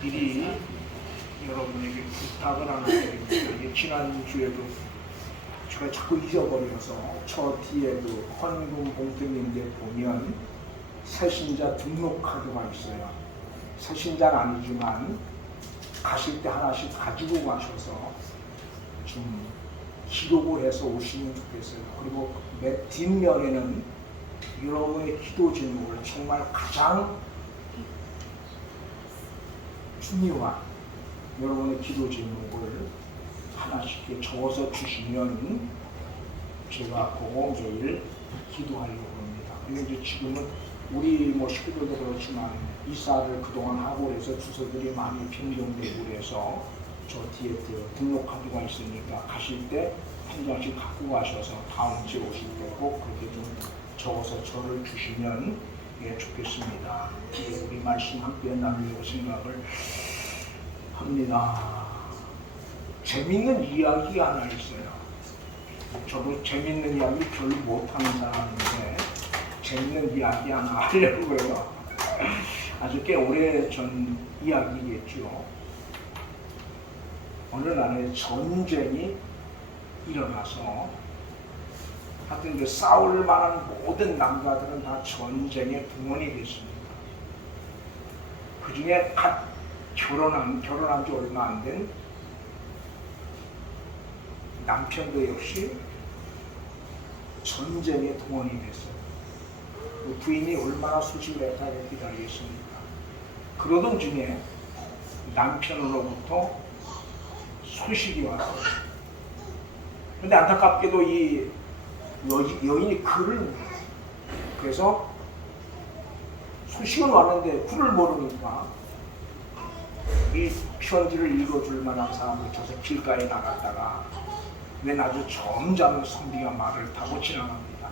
미리 여러분에게 부탁을 하나 드립니다. 지난주에도 제가 자꾸 잊어버려서 저 뒤에 그 헌금 봉투인데 보면 새신자 등록 카드가 있어요. 새신자는 아니지만 가실 때 하나씩 가지고 가셔서 좀 기록을 해서 오시면 좋겠어요. 그리고 맨 뒷면에는 여러분의 기도 제목을 정말 가장 중요한 여러분의 기도 제목을 하나씩 적어서 주시면 제가 그거 매일 기도하려고 합니다. 그리고 이제 지금은 우리 식구들도 그렇지만 이사를 그동안 하고 그래서 주소들이 많이 변경되고 그래서 저 뒤에 등록 카드가 있으니까 가실 때 한 장씩 갖고 가셔서 다음 주에 오실 때 꼭 그렇게 좀 적어서 저를 주시면 좋겠습니다. 우리 말씀 함께 나누려고 생각을 합니다. 재밌는 이야기 하나 있어요. 저도 재밌는 이야기 별로 못하는 사람인데 재밌는 이야기 하나 하려고요. 아주 꽤 오래전 이야기겠죠. 어느 날에 전쟁이 일어나서 하여튼 그 싸울 만한 모든 남자들은 다 전쟁에 동원이 됐습니다. 그 중에 갓 결혼한 지 얼마 안 된 남편도 역시 전쟁에 동원이 됐어요. 그 부인이 얼마나 수치를 기다리겠습니까? 그러던 중에 남편으로부터 소식이 왔어요. 근데 안타깝게도 이 여인이 글을 그래서 소식은 왔는데 글을 모르니까 이 편지를 읽어줄 만한 사람이 저서 길가에 나갔다가 웬 아주 점잖은 선비가 말을 타고 지나갑니다.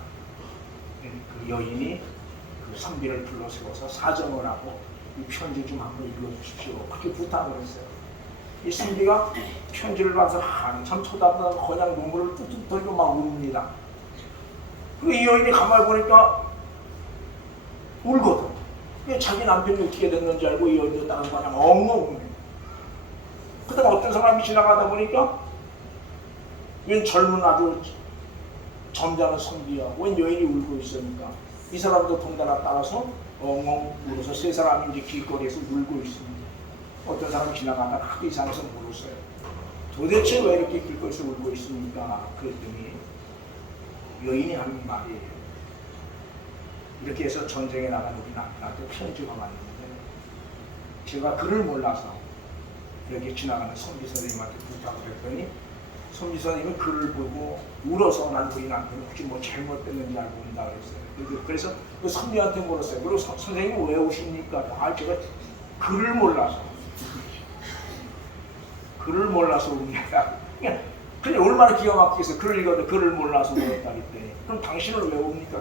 그 여인이 그 선비를 불러 세워서 사정을 하고 이 편지 좀 한번 읽어주십시오. 그렇게 부탁을 했어요. 이 선비가 편지를 봐서 한참 쳐다보다가 그냥 눈물을 뚝뚝 떨고 막 웁니다. 그 이 여인이 가만히 보니까 울거든. 자기 남편이 어떻게 됐는지 알고 이 여인도 다른 거 그냥 엉엉 웁니다. 그다가 어떤 사람이 지나가다 보니까 웬 젊은 아주 점잖은 선비야. 웬 여인이 울고 있으니까 이 사람도 동달아 따라서 엉엉 울어서 세 사람이 이제 길거리에서 울고 있습니다. 어떤 사람이 지나가다가 하도 이상해서 물었어요. 도대체 왜 이렇게 길거리에서 울고 있습니까? 그랬더니 여인이 하는 말이에요. 이렇게 해서 전쟁에 나간 우리 남편한테 편지가 왔는데 제가 글을 몰라서 이렇게 지나가는 선비 선생님한테 부탁을 했더니 선비 선생님은 글을 보고 울어서 난 우리 남편이 혹시 뭐 잘못됐는지 알고 온다 그랬어요. 그래서 그 선비한테 물었어요. 그리고 선생님 왜 우십니까? 제가 글을 몰라서 웁니다. 근데 얼마나 기가 막히겠어요. 글을 읽어도 글을 몰라서 울었다 그랬더니 그럼 당신은 왜 웁니까?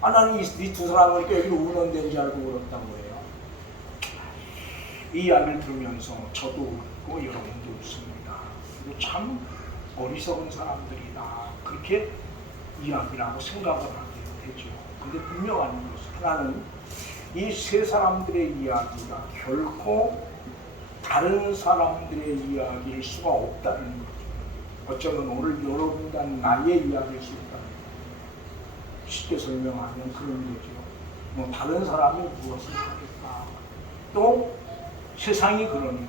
나는 이 두 사람을 여기 우는 데인지 알고 울었다고 해요. 이 이야기를 들으면서 저도 울고 여러분도 웃습니다. 참 어리석은 사람들이다. 그렇게 이야기를 하고 생각을 하게 되죠. 근데 분명한 것은 하나는 이 세 사람들의 이야기가 결코 다른 사람들의 이야기일 수가 없다는 거죠. 어쩌면 오늘 여러분과 나의 이야기일 수 있다는 거죠. 쉽게 설명하면 그런 거죠. 뭐 다른 사람이 무엇을 하겠다. 또 세상이 그러니까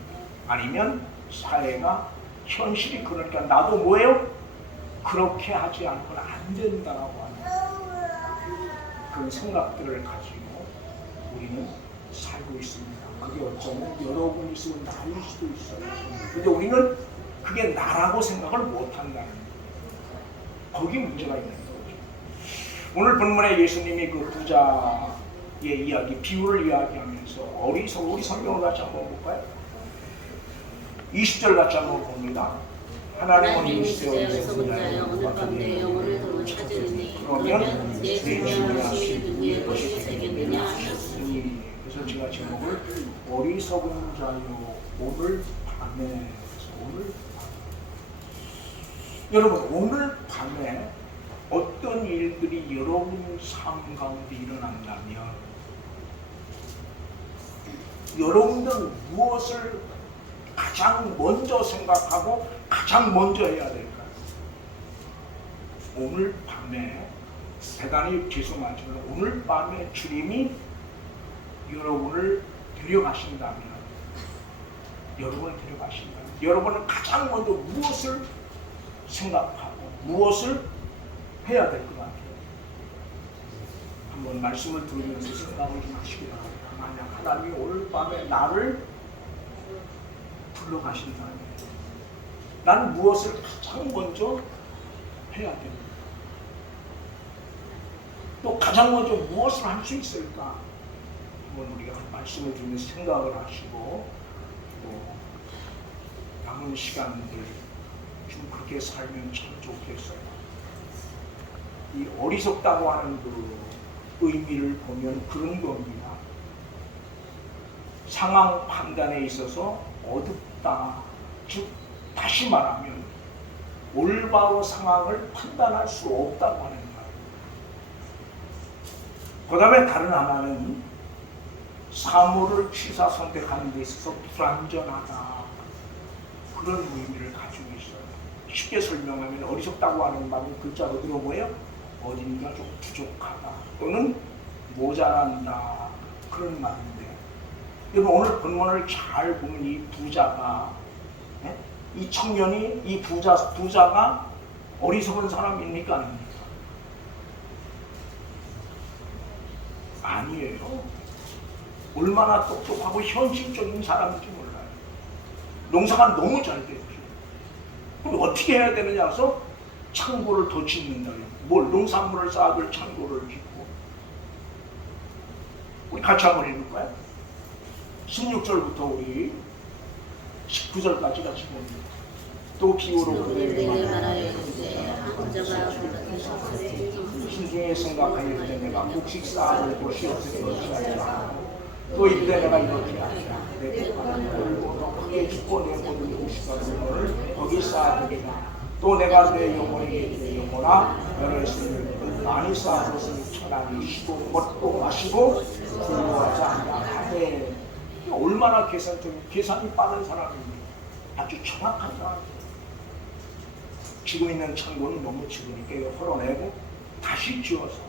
아니면 사회가 현실이 그러니까 나도 뭐예요? 그렇게 하지 않고는 안 된다라고 하는 그런 생각들을 가지고 우리는 살고 있습니다. 그게 어쩌면 여러분이 있으면 나일 수도 있어요. 근데 우리는 그게 나라고 생각을 못한다는 거예요. 거기 문제가 있는 거죠. 오늘 본문에 예수님이 그 부자의 이야기, 비유를 이야기하면서 어리석은 우리 성경을 같이 한번 볼까요? 20절 같이 한번 봅니다. 하나님은 이시되어 어리석은 자여 오늘 밤 내 영혼을 도로 찾으리니 그러면 내 주님의 심히 누구의 것이 되겠느냐 하셨으니. 그래서 제가 제목을 어리석은 자여 오늘 밤에 여러분 오늘 밤에 어떤 일들이 여러분 삶 가운데 일어난다면 여러분들은 무엇을 가장 먼저 생각하고 가장 먼저 해야 될까요? 오늘 밤에 대단히 죄송하지만 오늘 밤에 주님이 여러분을 데려가신다면 여러분은 가장 먼저 무엇을 생각하고 무엇을 해야 될 것 같아요? 한번 말씀을 들으면서 생각을 좀 하시기 바랍니다. 만약 하나님이 오늘 밤에 나를 불러가신다면 나는 무엇을 가장 먼저 해야 됩니까? 또 가장 먼저 무엇을 할 수 있을까? 한번 우리가 말씀을 들으면서 생각을 하시고 또 남은 시간들 좀 그렇게 살면 참 좋겠어요. 이 어리석다고 하는 그 의미를 보면 그런 겁니다. 상황 판단에 있어서 어둡다. 즉 다시 말하면 올바로 상황을 판단할 수 없다고 하는 거예요. 그 다음에 다른 하나는 사물을 취사 선택하는 데 있어서 불완전하다. 그런 의미를 가지고 있어요. 쉽게 설명하면 어리석다고 하는 말은 글자로 들어보여 어딘가 좀 부족하다 또는 모자란다 그런 말인데 여러분 오늘 본문을 잘 보면 이 부자가 이 청년이 이 부자가 어리석은 사람입니까 아닙니까? 아니에요. 얼마나 똑똑하고 현실적인 사람인지 몰라요. 농사가 너무 잘 됐죠. 그럼 어떻게 해야 되느냐 해서 창고를 더 짓는다. 뭘 농산물을 쌓아둘 창고를 짓고 우리 같이 한번 해볼까요? 16절부터 우리 19절까지 같이 봅니다. 또 비유로 그들에게 말하였는데 부자가 신중히 생각하여 때 내가 곡식 쌓아둘 곳이 없을 것이라. 또 이때 내가 이렇게 하리라. 내 족관을 걸고 더 크게 짓고 내 모든 곡식 같은 것을 거기 쌓아두리라. 또 내가 내 영혼에게 내 영혼아 너의 손을 많이 쌓아뒀으니 천하니 쉬고 먹고 마시고 부유하지 않냐. 얼마나 계산이 빠른 사람입니다. 아주 정확한 사람입니다. 지금 있는 창고는 너무 지으니까 헐어내고 다시 지어서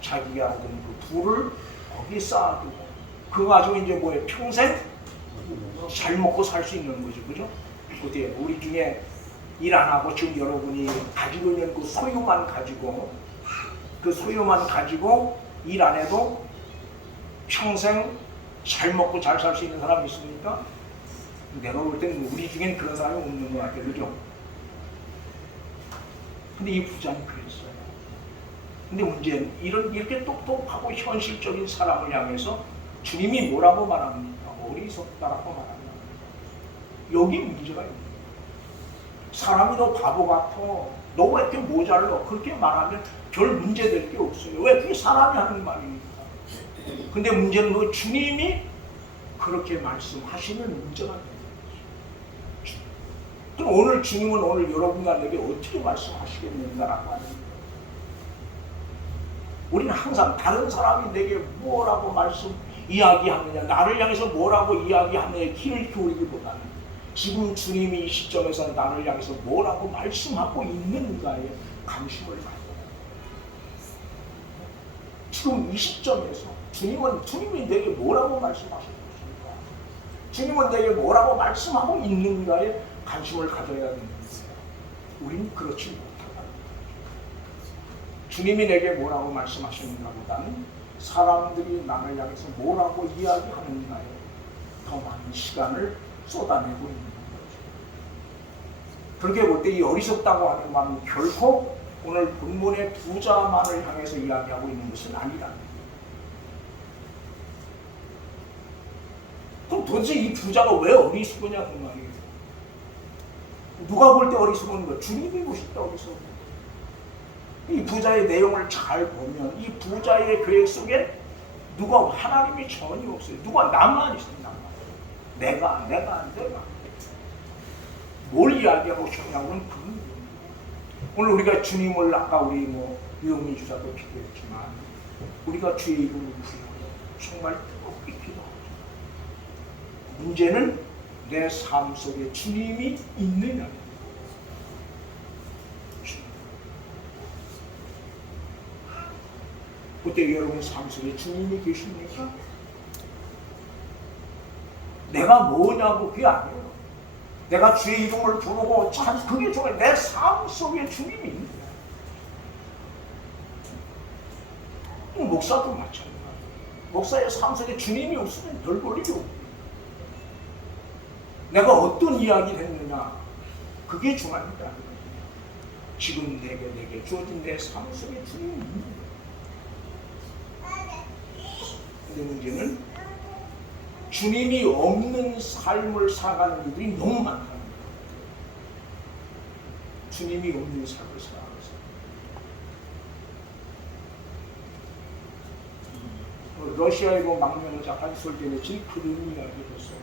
자기가 하던 그 부를 거기 쌓아두고 그거 가지고 이제 뭐예요? 평생 잘 먹고 살 수 있는 거죠. 그죠? 어때요? 우리 중에 일 안 하고 지금 여러분이 가지고 있는 그 소유만 가지고 일 안 해도 평생 잘 먹고 잘 살 수 있는 사람이 있습니까? 내가 볼 때는 우리 중엔 그런 사람이 없는 것 같아요. 그죠? 근데 이 부자는 그랬어요. 근데 문제는 이렇게 똑똑하고 현실적인 사람을 향해서 주님이 뭐라고 말합니까? 어리석다라고 말합니다. 여기 문제가 있는 거예요. 사람이 너 바보 같아. 너 왜 이렇게 모자라? 그렇게 말하면 별 문제 될 게 없어요. 왜 그게 사람이 하는 말입니까? 근데 문제는 그 주님이 그렇게 말씀하시면 문제가 되는 거죠. 그럼 오늘 주님은 오늘 여러분과 내게 어떻게 말씀하시겠는가라고 하는 거예요. 우리는 항상 다른 사람이 내게 뭐라고 이야기하느냐, 나를 향해서 뭐라고 이야기하느냐에 귀를 기울이기보다는 지금 주님이 이 시점에서 나를 향해서 뭐라고 말씀하고 있는가에 관심을 가져야 합니다. 지금 이 시점에서 주님이 내게 뭐라고 말씀하시는 것인가? 주님은 내게 뭐라고 말씀하고 있는가에 관심을 가져야 되는 거예요. 우리는 그렇지 못하다. 주님이 내게 뭐라고 말씀하시는가 보다는 사람들이 나를 향해서 뭐라고 이야기하는가에 더 많은 시간을 쏟아내고 있는 거죠. 그렇게 볼 때 이 어리석다고 하는 말은 결코 오늘 본문의 부자만을 향해서 이야기하고 있는 것은 아니라는 거예요. 그럼 도대체 이 부자가 왜 어리석으냐 그 말이에요. 누가 볼 때 어리석은 거야? 주님이 보실 때 어리석은 거야. 이 부자의 내용을 잘 보면 이 부자의 계획 속에 누가 하나님이 전혀 없어요. 누가 나만 있어요. 나만. 내가. 뭘 이야기하고 싶냐고는 그런 거예요. 오늘 우리가 주님을 아까 우리 유영민 주사도 기도했지만 우리가 주의 이름을 부여하고 정말 뜨겁게 기도하죠. 문제는 내 삶 속에 주님이 있느냐. 그때 여러분 삶 속에 주님이 계십니까? 내가 뭐냐고 그게 아니에요. 내가 주의 이름을 부르고 참 그게 좋아요. 내 삶 속에 주님이 있는 거야. 목사도 마찬가지야. 목사의 삶 속에 주님이 없으면 별 볼 일이 없고 내가 어떤 이야기를 했느냐 그게 중요합니다. 지금 내게 주어진 내 삶 속에 주님이 있는 거야. 근데 문제는 주님이 없는 삶을 살아가는 이들이 너무 많다는 거예요. 주님이 없는 삶을 살아가는 사람. 러시아에도 망명을 작한 솔제니친 그런 이야기를 했어요.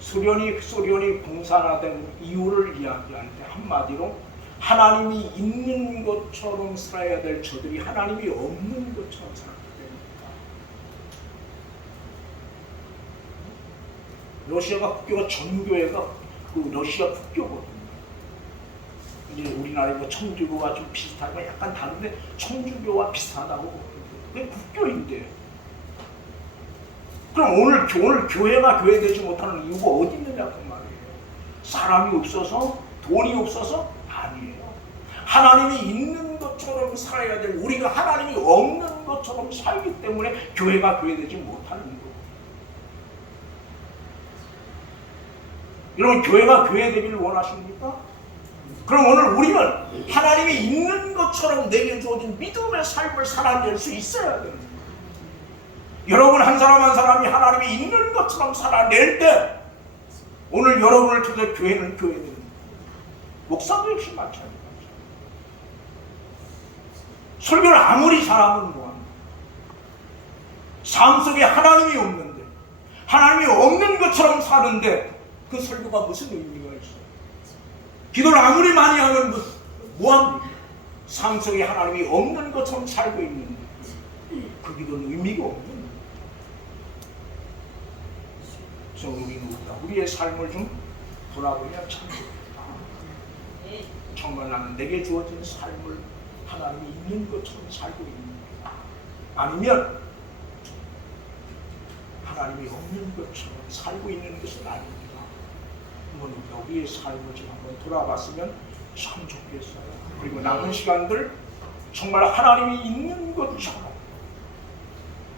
소련이 공산화된 이유를 이야기할 때 한마디로 하나님이 있는 것처럼 살아야 될 저들이 하나님이 없는 것처럼 살아야 됩니다. 러시아가 국교가 전교회가 그 러시아 국교거든요. 이제 우리나라의 뭐 청주교와 좀 비슷하고 약간 다른데 청주교와 비슷하다고 보거든요. 그게 국교인데. 그럼 오늘 교회가 교회되지 못하는 이유가 어디 있느냐고 말이에요. 사람이 없어서? 돈이 없어서? 아니에요. 하나님이 있는 것처럼 살아야 될 우리가 하나님이 없는 것처럼 살기 때문에 교회가 교회되지 못하는 거예요. 여러분 교회가 교회되기를 원하십니까? 그럼 오늘 우리는 하나님이 있는 것처럼 내게 주어진 믿음의 삶을 살아낼 수 있어야 됩니다. 여러분 한 사람 한 사람이 하나님이 있는 것처럼 살아낼 때 오늘 여러분을 통해 교회는 교회됩니다. 목사도 역시 마찬가지죠. 설교를 아무리 잘하면 뭐합니까? 삶 속에 하나님이 없는데 하나님이 없는 것처럼 사는데 그 설교가 무슨 의미가 있어요? 기도를 아무리 많이 하면 뭐합니까? 삶 속에 하나님이 없는 것처럼 살고 있는데 그 기도는 의미가 없는 거예요. 그래서 우리의 삶을 좀 돌아보면 참 좋겠다. 정말 나는 내게 주어진 삶을 하나님이 있는 것처럼 살고 있는가? 아니면 하나님이 없는 것처럼 살고 있는 것은 아닙니다. 한번 우리의 삶을 좀 한번 돌아봤으면 참 좋겠어요. 그리고 남은 시간들 정말 하나님이 있는 것처럼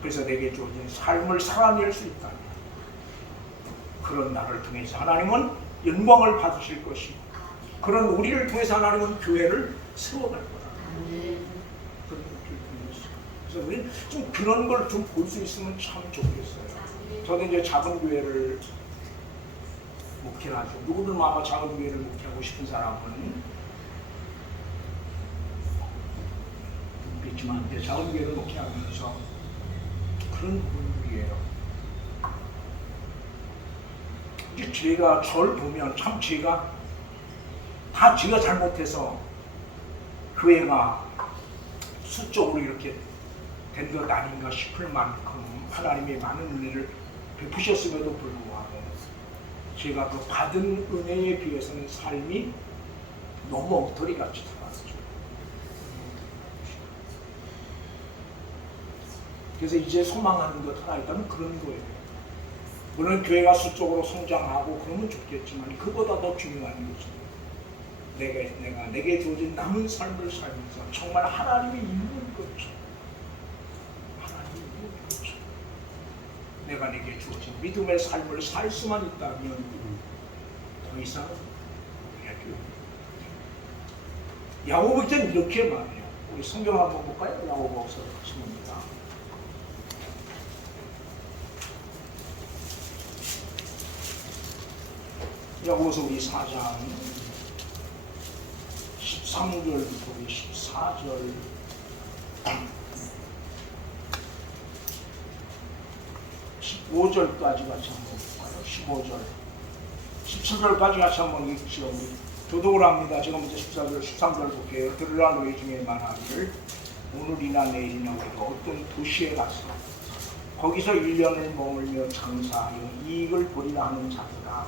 그래서 내게 주어진 삶을 살아낼 수 있다면 그런 나를 통해서 하나님은 영광을 받으실 것이고 그런 우리를 통해서 하나님은 교회를 세워갈 거다. 그런 그래서 우리 좀 그런 걸 좀 볼 수 있으면 참 좋겠어요. 저도 이제 작은 교회를 목회를 하죠. 누구든 아마 작은 교회를 목회하고 싶은 사람은 있지만 이제 작은 교회를 목회하면서 그런 부분이에요. 이제 제가 저를 보면 참 제가 잘못해서 교회가 수적으로 이렇게 된 것 아닌가 싶을 만큼 하나님의 많은 은혜를 베푸셨음에도 불구하고 제가 그 받은 은혜에 비해서는 삶이 너무 엉터리같이 살았죠. 그래서 이제 소망하는 것 하나 있다면 그런 거예요. 물론 교회가 수적으로 성장하고 그러면 좋겠지만 그보다 더 중요한 것은 내게 주어진 남은 삶을 살면서 정말 하나님이 있는 것처럼 내가 내게 주어진 믿음의 삶을 살 수만 있다면 더 이상 야고보서는 이렇게 말해요. 우리 성경 한번 볼까요? 야고보서 성경입니다. 야고보서 우리 4장 13절부터 14절 15절까지 같이 한번 볼까요? 15절 17절까지 같이 한번 읽죠. 교독을 합니다. 지금 이제 14절 13절 볼게요. 들으라 너희 중에 말하기를 오늘이나 내일이나 우리가 어떤 도시에 가서 거기서 1년을 머물며 장사하여 이익을 보리라 하는 자들아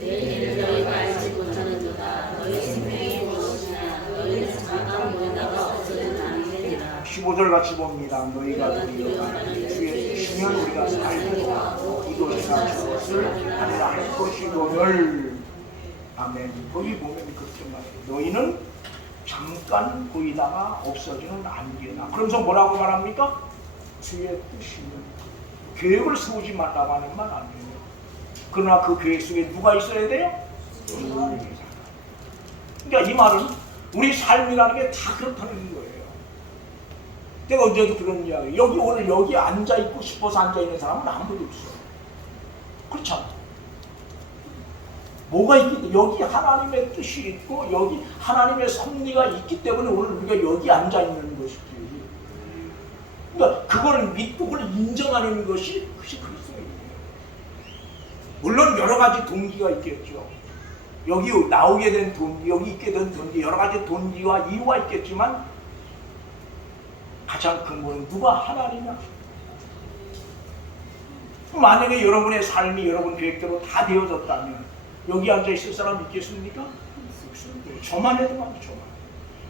내일은 너희가 알지 못하는도다. 너희 생명이 무엇이냐 너희는 잠깐 모이다가 없어지는 아니니라. 15절 같이 봅니다. 너희가 두려워하는 주의 뜻이면 우리가 살고 이것이나 저것을 하리라 할 것이거늘. 아멘. 거기 보면 그렇게 말해요. 너희는 잠깐 보이다가 없어지는 안개다. 그러면서 뭐라고 말합니까? 주의 뜻이면. 계획을 세우지 말라고 하는 말 아니에요. 그러나 그 계획 속에 누가 있어야 돼요? 그러니까 이 말은 우리 삶이라는 게 다 그렇다는 거예요. 내가 언제도 그런 이야기. 여기 오늘 여기 앉아 있고 싶어서 앉아 있는 사람은 아무도 없어. 그렇잖아. 뭐가 있기 여기 하나님의 뜻이 있고 여기 하나님의 섭리가 있기 때문에 오늘 우리가 여기 앉아 있는 것이지. 그러니까 그걸 믿고 그걸 인정하는 것이 그리스도입니다. 물론 여러 가지 동기가 있겠죠. 여기 나오게 된 동기, 여기 있게 된 동기, 여러 가지 동기와 이유가 있겠지만 가장 근본은 누가 하나님이야. 만약에 여러분의 삶이 여러분 계획대로 다 되어졌다면 여기 앉아 있을 사람 있겠습니까? 없습니다. 저만 해도 말이죠.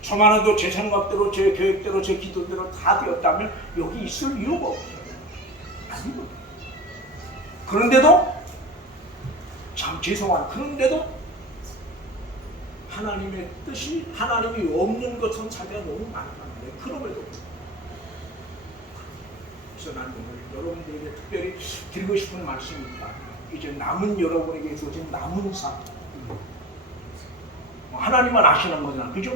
저만 해도 제 생각대로, 제 계획대로, 제 기도대로 다 되었다면 여기 있을 이유가 없어요. 아니거든요. 그런데도 참 죄송한 그런데도 하나님의 뜻이 하나님이 없는 것은 사례가 너무 많다는데 그럼에도 그래서 나는 오늘 여러분들에게 특별히 드리고 싶은 말씀이 있다. 이제 남은 여러분에게 주어진 남은 삶 하나님만 아시는 거잖아. 그죠?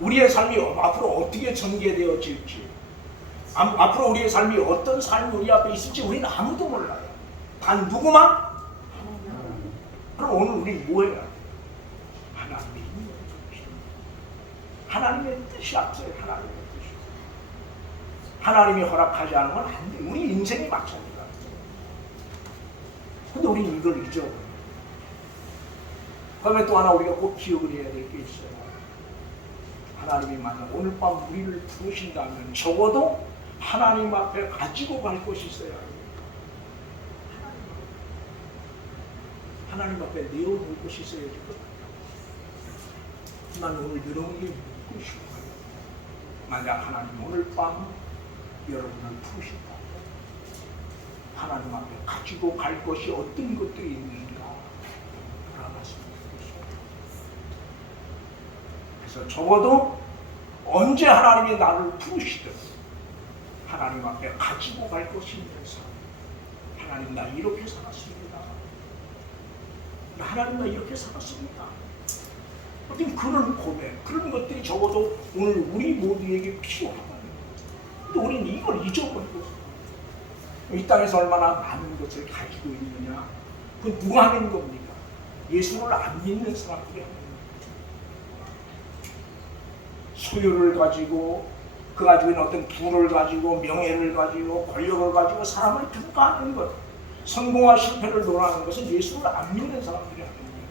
우리의 삶이 앞으로 어떻게 전개되어질지 앞으로 우리의 삶이 어떤 삶이 우리 앞에 있을지 우리는 아무도 몰라요. 단 누구만? 그럼 오늘 우리 뭐 해야 돼? 하나님의 뜻이 앞서요. 하나님의 뜻이. 하나님이 허락하지 않은 건 안 돼. 우리 인생이 마찬가지다. 근데 우리는 이걸 잊어버려요. 그다음에 또 하나 우리가 꼭 기억을 해야 될 게 있어요. 하나님이 만약 오늘 밤 우리를 부르신다면 적어도 하나님 앞에 가지고 갈 것이 있어야 해요. 하나님 앞에 내어놓을 것이 있어야지. 난 오늘 여러분에게 묻고 싶어요. 만약 하나님 오늘 밤 여러분을 부르신다. 하나님 앞에 가지고 갈 것이 어떤 것들이 있는가 알아봤으면 좋겠어요. 그래서 적어도 언제 하나님이 나를 부르시든 하나님 앞에 가지고 갈 것이 있는 삶. 하나님 나 이렇게 살았습니다. 하나님 나 이렇게 살았습니다. 어떤 그런 고백, 그런 것들이 적어도 오늘 우리 모두에게 필요하다는 거예요. 근데 우리는 이걸 잊어버리고 이 땅에서 얼마나 많은 것을 가지고 있느냐. 그건 누가 하는 겁니까? 예수를 안 믿는 사람들이 하는 겁니다. 소유를 가지고 그 가지고 있는 어떤 부를 가지고 명예를 가지고 권력을 가지고 사람을 평가하는 것, 성공과 실패를 논하는 것은 예수를 안 믿는 사람들이 하는 거예요.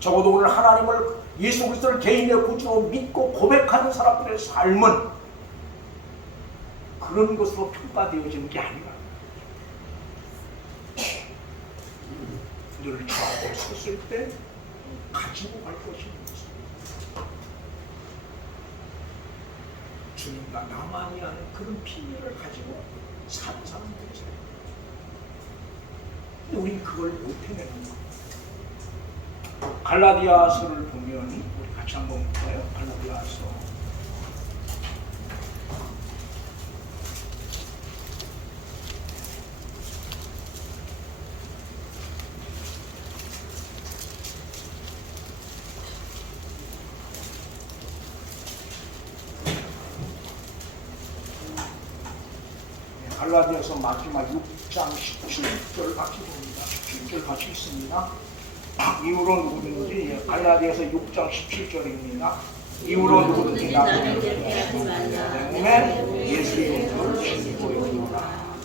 적어도 오늘 하나님을 예수 그리스도를 개인의 구주로 믿고 고백하는 사람들의 삶은 그런 것으로 평가되어지는 게 아니라 늘 좌우에 섰을 때 가지고 갈 것이 있습니다. 주님과 나만이 하는 그런 비밀을 가지고 사는 사람들이세요. 근데 우리는 그걸 못 해내는 거예요. 갈라디아서를 보면 우리 같이 한번 볼까요? 갈라디아서 갈라디아서 마지막 6장 17절 같이 봅니다. 17절 같이 있습니다. 이후로 누구든지 갈라디아서 6장 17절입니다. 이후로 누구든지 나를 대표하지 말라. 때문에 예수의 이름을 믿고 여기노라.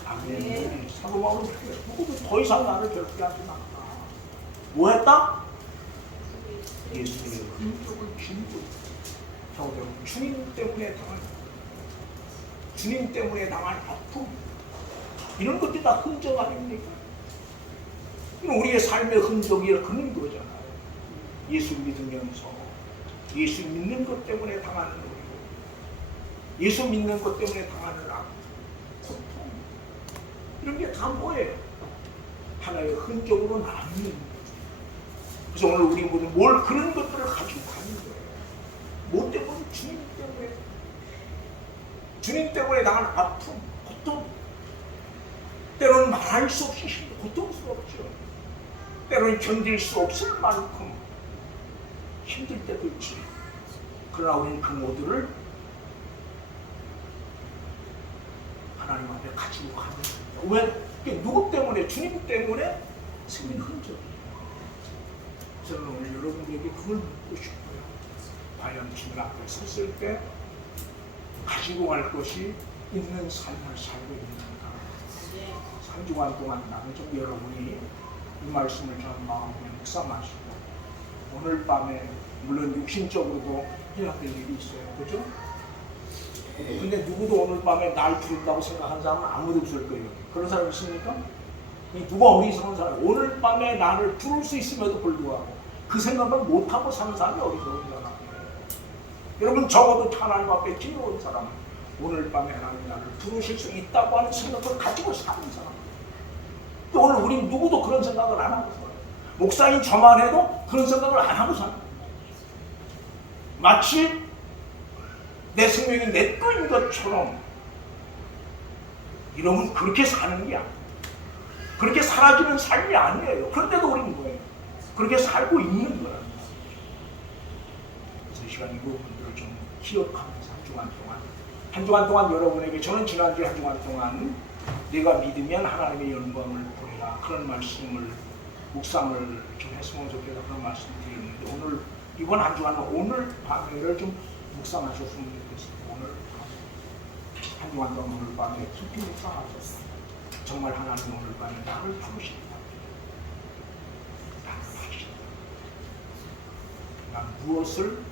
아멘. 사도 바울은 누구도 더 이상 나를 괴롭게하지 말라. 뭐 했다? 예수의 흔적을 주고 주님 때문에 당할 주님 때문에 당할 아픔 이런 것들이 다 흔적 아닙니까? 우리의 삶의 흔적이 그런 거잖아요. 예수 믿으면서 예수 믿는 것 때문에 당하는 노력, 예수 믿는 것 때문에 당하는 고통, 이런 게 다 뭐예요? 하나의 흔적으로 남는 거예요. 그래서 오늘 우리 모두 뭘 그런 것들을 가지고 가는 거예요. 뭐 때문에? 주님 때문에. 주님 때문에 당하는 아픔, 고통, 때로는 말할 수 없이 고통스럽죠. 때로는 견딜 수 없을 만큼 힘들 때도 있지. 그러나 우리는 그 모두를 하나님 앞에 가지고 가는 거예요. 왜? 누구 때문에? 주님 때문에 생긴 흔적이에요. 저는 오늘 여러분에게 그걸 묻고 싶어요. 과연 주님 앞에 섰을 때 가지고 갈 것이 있는 삶을 살고 있는가? 한 주간 동안 나는 좀 여러분이 이 말씀을 좀 마음에 묵상하시고 오늘 밤에 물론 육신적으로도 해야 될 일이 있어요. 그죠? 근데 누구도 오늘 밤에 날 부른다고 생각하는 사람은 아무도 없을 거예요. 그런 사람 있습니까? 누가 어리석은 사람, 오늘 밤에 나를 부를 수 있음에도 불구하고 그 생각을 못하고 사는 사람이 어리석은 사람이에요. 여러분 적어도 하나님 앞에 기도한 사람은 오늘 밤에 하나님 나를 부르실 수 있다고 하는 생각을 가지고 사는 사람. 또 오늘 우리 누구도 그런 생각을 안 하고 살아요. 목사님 저만 해도 그런 생각을 안 하고 살아요. 마치 내 생명이 내 거인 것처럼. 이러면 그렇게 사는 게 아니에요. 그렇게 사라지는 삶이 아니에요. 그런데도 우리는 뭐예요? 그렇게 살고 있는 거라는 거예요. 그래서 이 시간 이 부분들을 좀 기억하면서 한 주간 동안 여러분에게, 저는 지난주에 한 주간 동안 네가 믿으면 하나님의 영광을 보리라, 그런 말씀을 묵상을 좀 했으면 좋겠다, 그런 말씀을 드렸는데, 오늘 이번 한 주간은 오늘 밤에를 좀 묵상하셨으면 좋겠습니다. 오늘 한 주간 동안 오늘 밤에 깊이 묵상하셨어요. 정말 하나님 오늘 밤에 나를 부르신다. 나를 부르신다. 난 무엇을,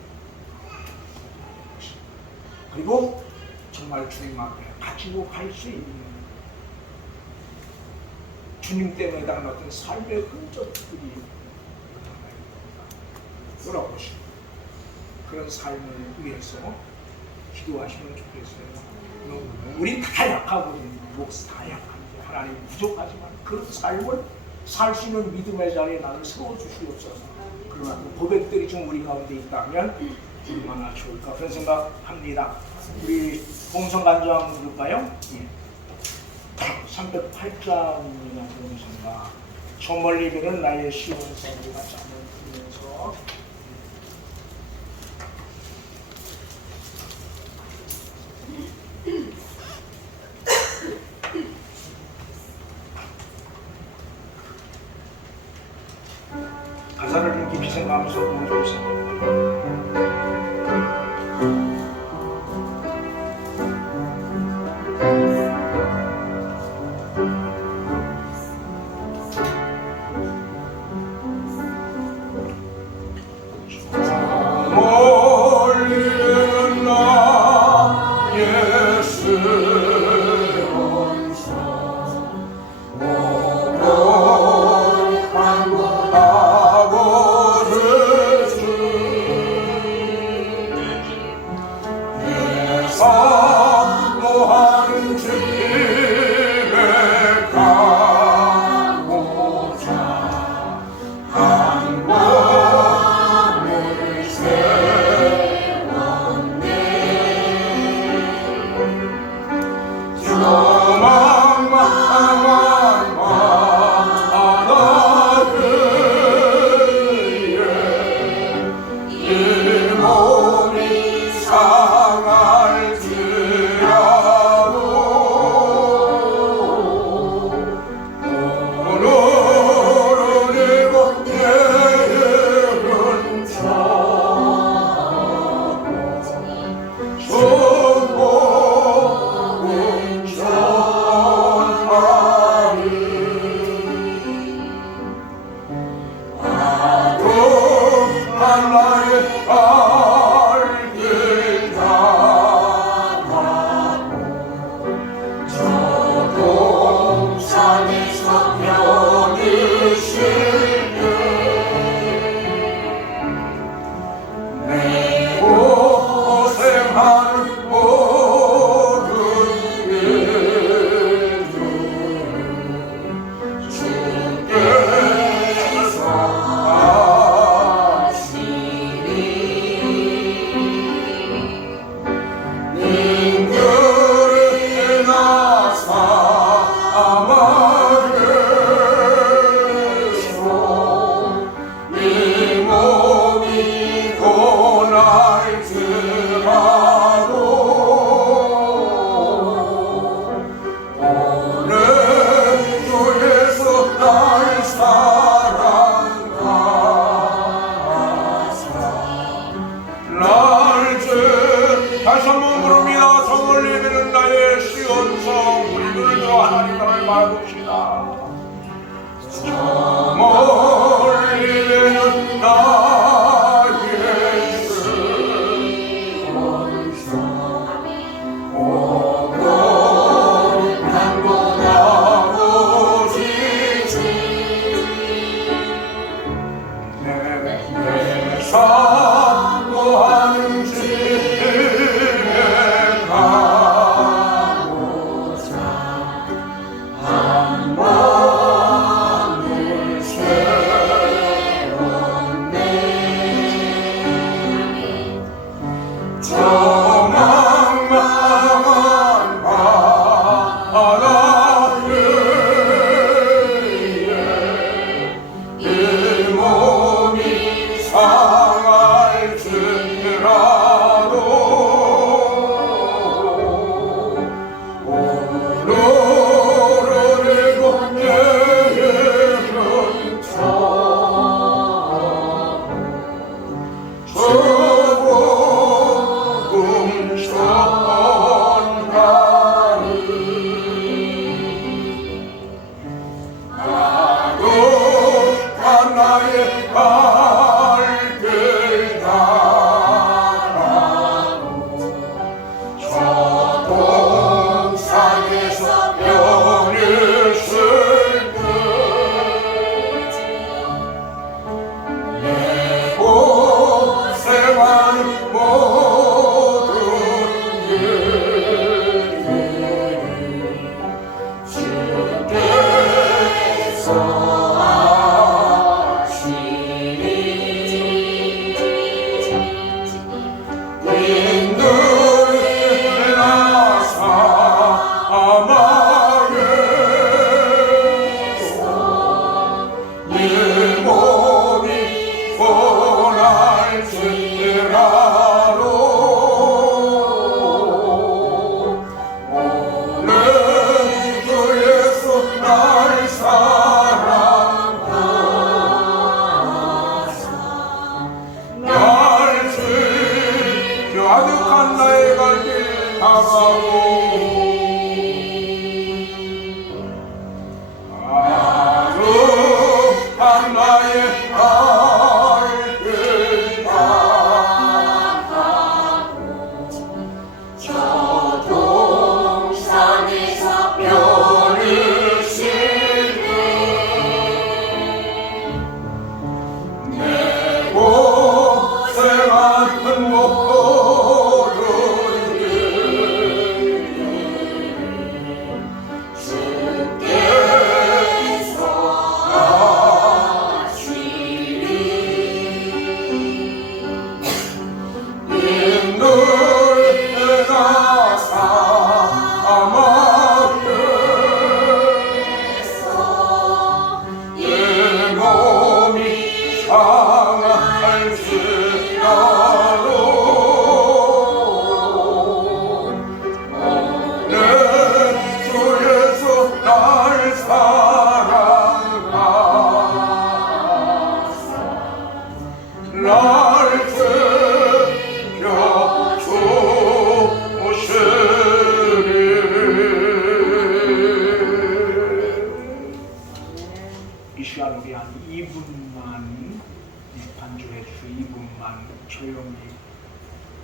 그리고 정말 주님 앞에 가지고 갈 수 있는, 주님 때문에 당한 어떤 삶의 흔적들이 돌아오시고 그런 삶을 위해서 기도하시면 좋겠어요. 우리 다 약하고 목사 다 약한데 하나님 부족하지만 그런 삶을 살 수 있는 믿음의 자리에 나를 세워주시옵소서. 그러나 그 고백들이 좀 우리 가운데 있다면 얼마나 좋을까 그런 생각합니다. 우리 봉성간장 부를까요? 예. 308장입니다. 봉성가 저 멀리 비는 나의 시온 성부가 짬을 부르면서 가사를 좀 깊이 생각하면서 보여주세요.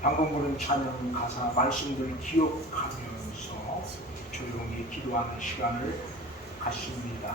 방금 부른 찬양 가사 말씀들을 기억하면서 조용히 기도하는 시간을 갖습니다.